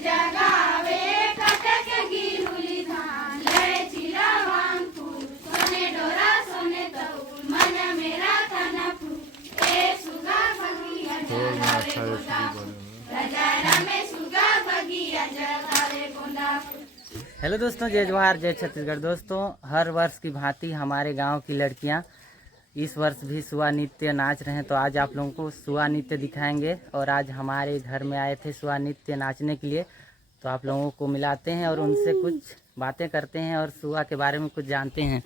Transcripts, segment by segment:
जगावे कटक गिहुली धान लय चिरावांग फूल सोने डोरा सोने तऊ मन मेरा खाना फूल ए सुगा बगिया जगावे गोंदा रजारा में सुगा बगिया जगावे गोंदा। हेलो दोस्तों, जय जवाहर जय छत्तीसगढ़। दोस्तों, हर वर्ष की भांति हमारे गांव की लड़कियां इस वर्ष भी सुआ नृत्य नाच रहे हैं, तो आज आप लोगों को सुआ नृत्य दिखाएंगे। और आज हमारे घर में आए थे सुआ नृत्य नाचने के लिए, तो आप लोगों को मिलाते हैं और उनसे कुछ बातें करते हैं और सुआ के बारे में कुछ जानते हैं।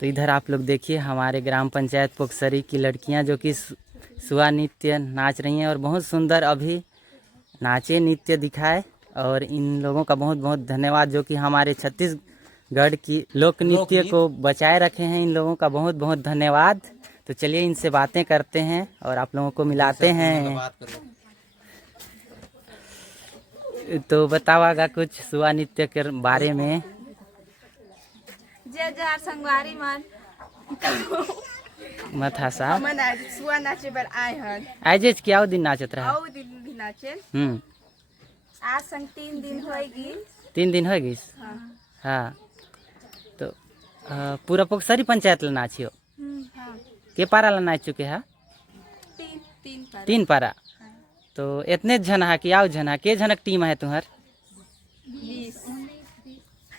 तो इधर आप लोग देखिए, हमारे ग्राम पंचायत पोखसरी की लड़कियां जो कि सुआ नृत्य नाच रही हैं और बहुत सुंदर अभी नाचे नृत्य दिखाए। और इन लोगों का बहुत बहुत धन्यवाद जो कि हमारे छत्तीसगढ़ की लोक नृत्य को बचाए रखे हैं। इन लोगों का बहुत बहुत धन्यवाद। तो चलिए इनसे बातें करते हैं और आप लोगों को मिलाते हैं। तो बताओगा कुछ सुआ नृत्य के बारे में। जय जवाहर संगवारी मन मथा साहब मन आज सुआ नाचे बर आए हन। आज क्या दिन नाचत रहा? औ दिन भी नाचे। आज संग 3 दिन होएगी। 3 दिन होएगी। हाँ, तो पूरा पोखसरी पंचायत ला नाचियो। हाँ। के पारा ला नाच चुके हैं? 3 पारा। तो इतने जन है कि आओ जन है के जनक टीम है तुम्हार?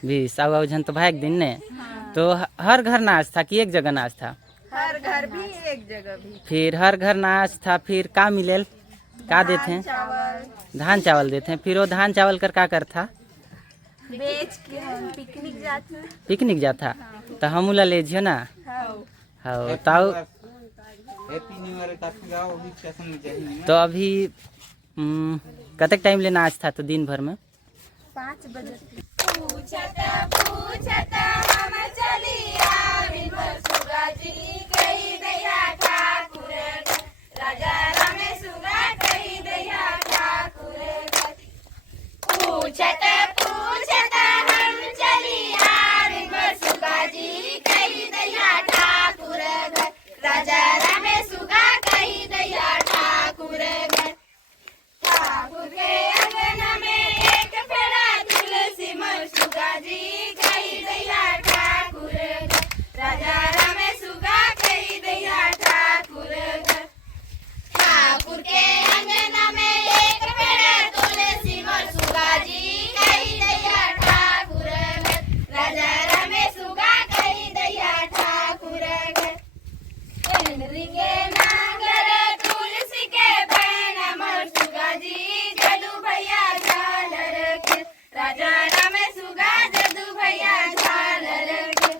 20 आओ जन तो भाई एक दिन ने। हाँ। तो हर घर नाच था कि एक जगह नाच था? हर घर भी एक जगह भी। फिर हर घर नाच था, फिर का मिलेल का देते हैं? धान चावल देते हैं। फिर वो धान चावल कर का कर था? बेच के हम पिकनिक जाते। पिकनिक जाता। हाँ। तो हम उला ले जियो ना। हाँ। तो अभी कतक टाइम ले नाच था? तो दिन भर में 5 बजे। पूछता पूछता हम चलिया बिनवर सुगा जी कही दैया ठाकुर राजा रामे सुगा कही दैया ठाकुर। पूछता पूछता हम चलिया बिनवर सुगा जी कही दैया ठाकुर राजा रामे सुगा कही दैया ठाकुर। ठाकुर के अंगना में एक फेरा तुलसी मल सुगा जी कही दैया ठाकुर राजा रामे सुगा कही दैया ठाकुर। ठाकुर के अंगना में एक फेरा तुलसी मल सुगा जी कही दैया ठाकुर राजा रामे सुगा कही दैया ठाकुर। हेनरी के नांगर तुलसी के पैना मर सुगा जी जदू भैया झालर के राजा रामे सुगा जदू भैया झालर के।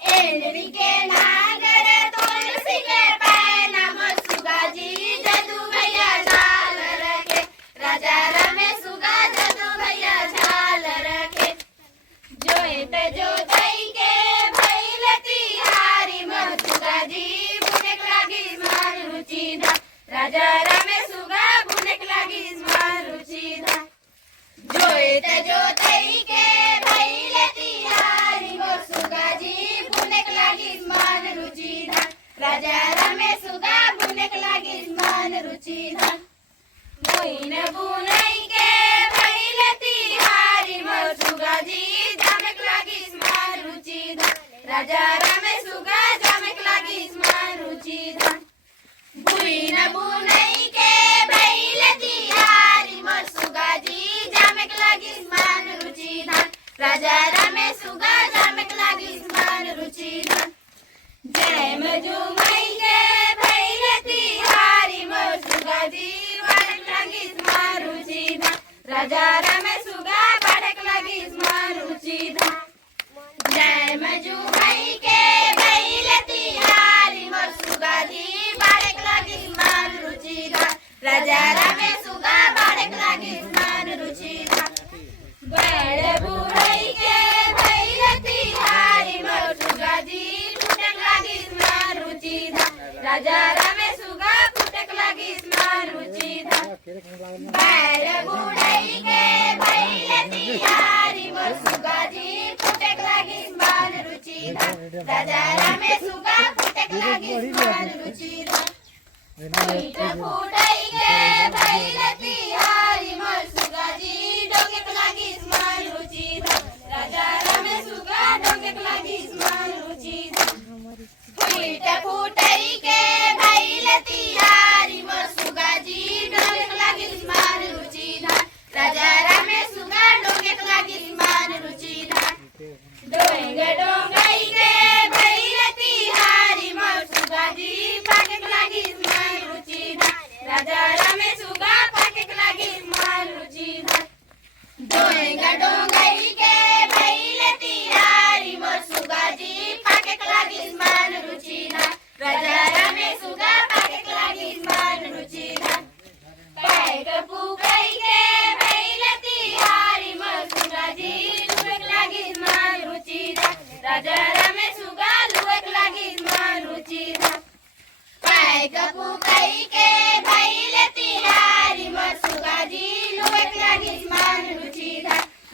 हेनरी के नांगर तुलसी के पैना मर सुगा जी जदू भैया झालर के राजा रामे सुगा जदू भैया झालर के। जोत जोतई के भइल तिहारी मर सुगा जी बुनेक लागी मान रुचि धा राजा रामे सुगा बुनेक लागी मान रुचि धा। जोत जोतई के भइल तिहारी मर सुगा जी बुनेक लागी मान रुचि धा राजा रामे सुगा बुनेक लागी मान रुचि धा। बुइन बुनई के भइल तिहारी मर सुगा जी जामेक लागी मान रुचि धा राजा रामे सुगा जामेक लागी मान रुचि धा। बुइन बुनई के भइल तिहारी मर सुगा जी जामेक लागी मान रुचि धा राजा रामे सुगा जामेक लागी मान रुचि धा। जय मजुमई के भइल तिहारी मर सुगा जी बाड़क लागी मान रुचि धा राजा रामे सुगा बाड़क लागी मान रुचि धा। जय मजुमई के भइल तिहारी मर सुगा जी बाड़क लागी मान रुचि धा राजा रामे सुगा बाड़क लागी मान रुचि धा। बड़ बुढ़ई के भइल तिहारी मर सुगा जी फुटक लागी मान रुचि धा राजा रामे सुगा फुटक लागी मान रुचि धा। बड़ बुढ़ई के भइल तिहारी मर सुगा जी फुटक लागी मान रुचि धा राजा रामे सुगा फुटक लागी मान रुचि धा। फुटई के भइल तिहारी मर सुगा जी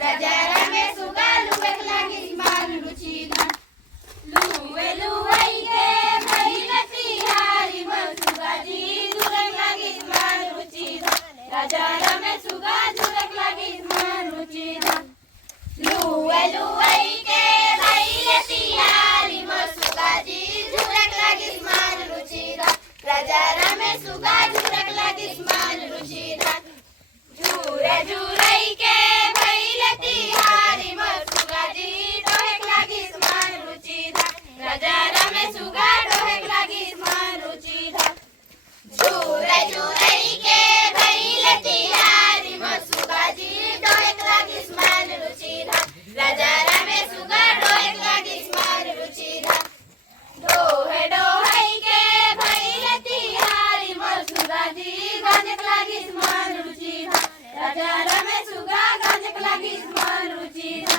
राजा रमेश सुगा लुवेक लागी मान रुचिधा लुवे लुवई के भैलती हारी मर सुगाजी झुरक लागी मान रुचिधा राजा रमेश सुगा झुरक लागी मान रुचिधा लुवे लुवई के भैलती हारी मर सुगाजी झुरक लागी मान रुचिधा राजा रमेश सुगा झुरक लागी मान रुचिधा झूरे झूरई के भैलती हारी मर सुगाजी डोहेक लागी मान रुचिधा राजा रमेश सुगा डोहेक लागी मान रुचिधा झूरे झूरई के भैलती हारी मर सुगाजी डोहेक लागी मान रुचिधा राजा रमेश सुगा डोहेक लागी मान रुचिधा डोहे डोहई के भैलती हारी मर सुगाजी गाजक लागी मान रुचिधा राजा रमेश सुगा गाजक लागी मान रुचिधा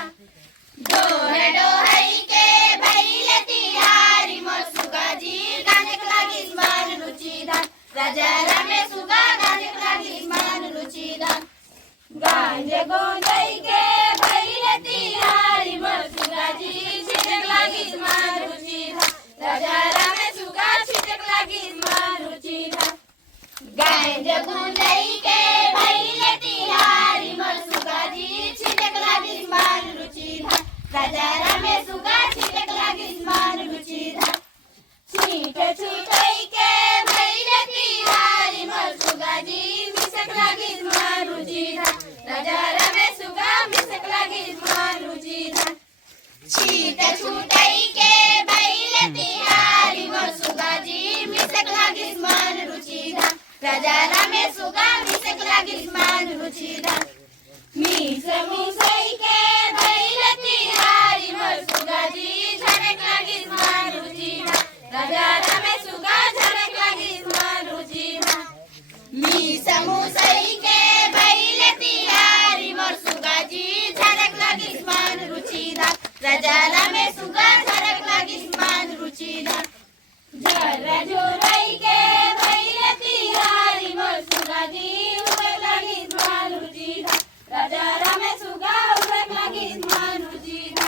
डोहे डोहई के भैलती हारी मर सुगाजी गाजक लागी मान रुचिधा राजा रमेश सुगा गाजक लागी मान रुचिधा गांजे गोंदई के भैलती हारी मर सुगाजी छिटक लागी मान रुचिधा राजा रमेश सुगा छिटक लागी मान रुचिधा गांजे गोंदई के भैलती हारी मर सुगाजी छिटक लागी मान रुचिधा राजा रमेश सुगा छिटक लागी मान रुचिधा छीट छूटई के भैलती हारी मर सुगाजी मिसक लागी मान रुचिधा राजा रमेश सुगा मिसक लागी मान रुचिधा छीट छूटई के भैलती हारी मर सुगाजी मिसक लागी मान रुचिधा राजा रमेश सुगा मिसक लागी मान रुचिधा मीस मुसई के भैलती हारी मर सुगाजी झरक लागी मान रुचिधा राजा रमेश सुगा झरक लागी मान रुचिधा मीस मुसई के भैलती हारी मर सुगाजी झरक लागी मान रुचिधा राजा रमेश सुगा झरक लागी मान रुचिधा झर्रा झोरई के भैलती हारी मर सुगाजी उड़क लागी मान रुचिधा राजा रमेश सुगा उड़क लागी मान रुचिधा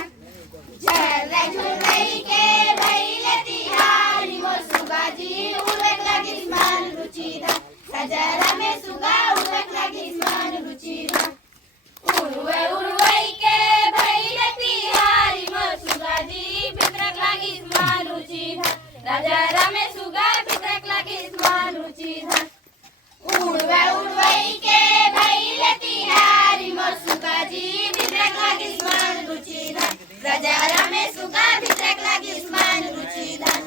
झर्रा झोरई के भैलती हारी मर सुगाजी उड़क लागी मान रुचिधा राजा रमेश सुगा उड़क लागी मान रुचिधा उड़वे उड़वई के भैलती हारी मर सुगाजी भितरक लागी मान रुचिधा राजा रमेश सुगा भितरक लागी मान रुचिधा उड़वे उड़वई के भैलती हारी मर सुगाजी भितरक लागी मान रुचिधा राजा रमेश सुगा भितरक लागी मान रुचिधा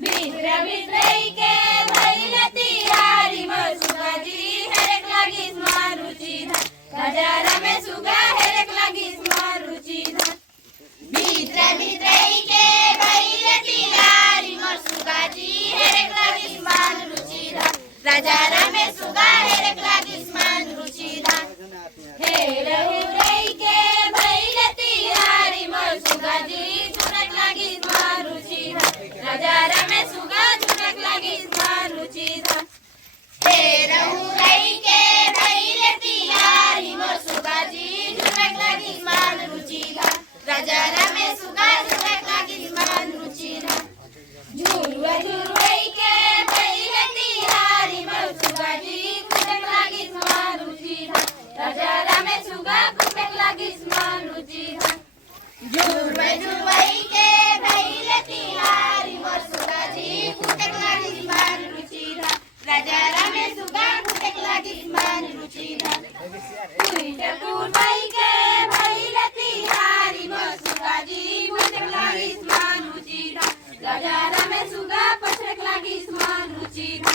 भितर भितरई के भैलती हारी मर सुगाजी हेरक लागी मान रुचिधा राजा रमेश सुगा हेरक लागी मान रुचिधा भितर भितरई के भैलती हारी मर सुगाजी हेरक लागी मान रुचिधा राजा रमेश सुगा हेरक लागी मान रुचिधा हेर हुरई के भैलती हारी मर सुगाजी झुरक लागी मान रुचिधा राजा रमेश सुगा झुरक लागी मान रुचिधा हेर हुरई के भैलती हारी मर सुगाजी झुरक लागी मान रुचिधा राजा रमेश सुगा झुरक लागी मान रुचिधा झुरवा झुरवई के भैलती हारी मर सुगाजी झुरक लागी मान रुचिधा राजा रमेश सुगा झुरक लागी मान रुचिधा झुरवा झुरवई के भैलती हारी मर सुगाजी झुरक लागी मान रुचिधा राजा रमेश सुगा झुरक लागी मान रुचिधा कुईट कुटई के भैलती हारी मर सुगाजी झुरक लागी मान रुचिधा राजा रमेश सुगा पछरक लागी मान रुचिधा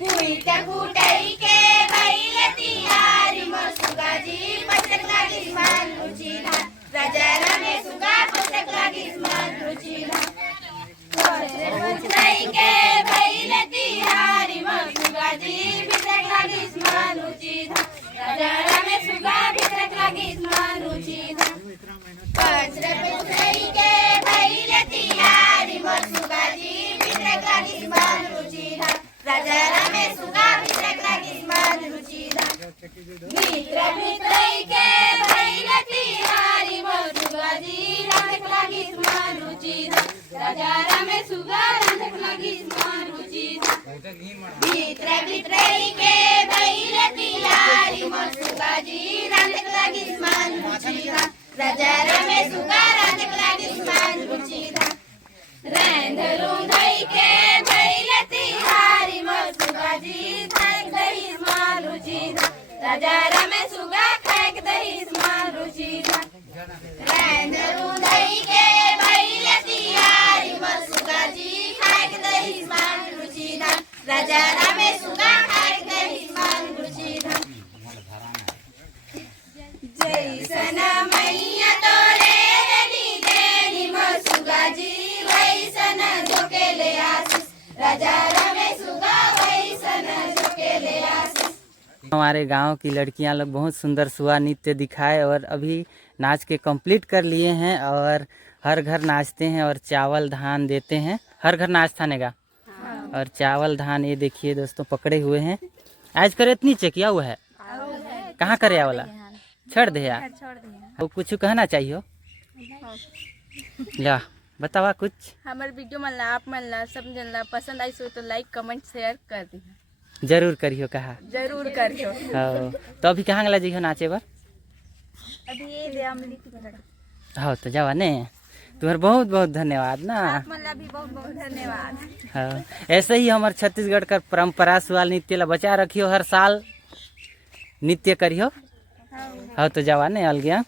कुईट कुटई के भैलती हारी मर सुगाजी पछरक लागी मान रुचिधा राजा रमेश सुगा पछरक लागी मान रुचिधा पछरक के भैलती हारी मर सुगाजी भितरक लागी मान रुचिधा राजा रमेश सुगा भितरक लागी मान रुचिधा पछरक के भैलती हारी मर सुगाजी भितरक लागी मान रुचिधा राजा रमेश सुगा भितरक लागी मान रुचिधा मित्र मित्रई के भैलती तिहारी मोर सुगाजी रांधक लागी मान रुचि राजा रामे सुगा रांधक लागी मान रुचि भीतरे भीतरे के भैले तिहारी मोर सुगाजी रांधक लागी मान रुचि राजा रामे सुगा रांधक लागी मान रुचि रेंधरू धई के भैले तिहारी मोर सुगाजी खाक दही मान रुचि राजा रामे सुगा खाक दही मान रुचि रेंधरू धई के भैले तिहारी मोर सुगाजी खाक दही मान रुचि राजा रामे सुगा खाक दही मान रुचि जैसन मैया तोरे देनी देनी मोर सुगाजी वैसन जोके ले आशीष राजा रामे सुगा वैसन जोके ले आशीष। हमारे गांव की लड़कियां लोग बहुत सुंदर सुआ नृत्य दिखाए और अभी नाच के कंप्लीट कर लिए हैं और हर घर नाचते हैं और चावल धान देते हैं। हर घर नाचता नेगा और चावल धान ये देखिए दोस्तों पकड़े हुए हैं। आज करे इतनी चेकिया हुआ है कहाँ करे वाला छोड़ दे यार। वो कुछ कहना चाहिए ला बतावा कुछ। हमारे वीडियो मन ला आप मन ला सब जन ला पसंद आई सो तो लाइक कमेंट शेयर कर दी जरूर करियो कहा जरूर करियो। हाँ तो अभी कहाँ गला जइहो नाचे बर। अभी ये दे अमृत बड़ा हाँ तो जावा ने तुम्हार बहुत बहुत धन्यवाद ना। आप मन ला भी बहुत बहुत धन्यवाद। हाँ ऐसे ही हमारे छत्तीसगढ़ का परंपरा सुआल नृत्य ला बचा रखियो हर साल नृत्य करियो। हाँ तो जावा ने अलग गया।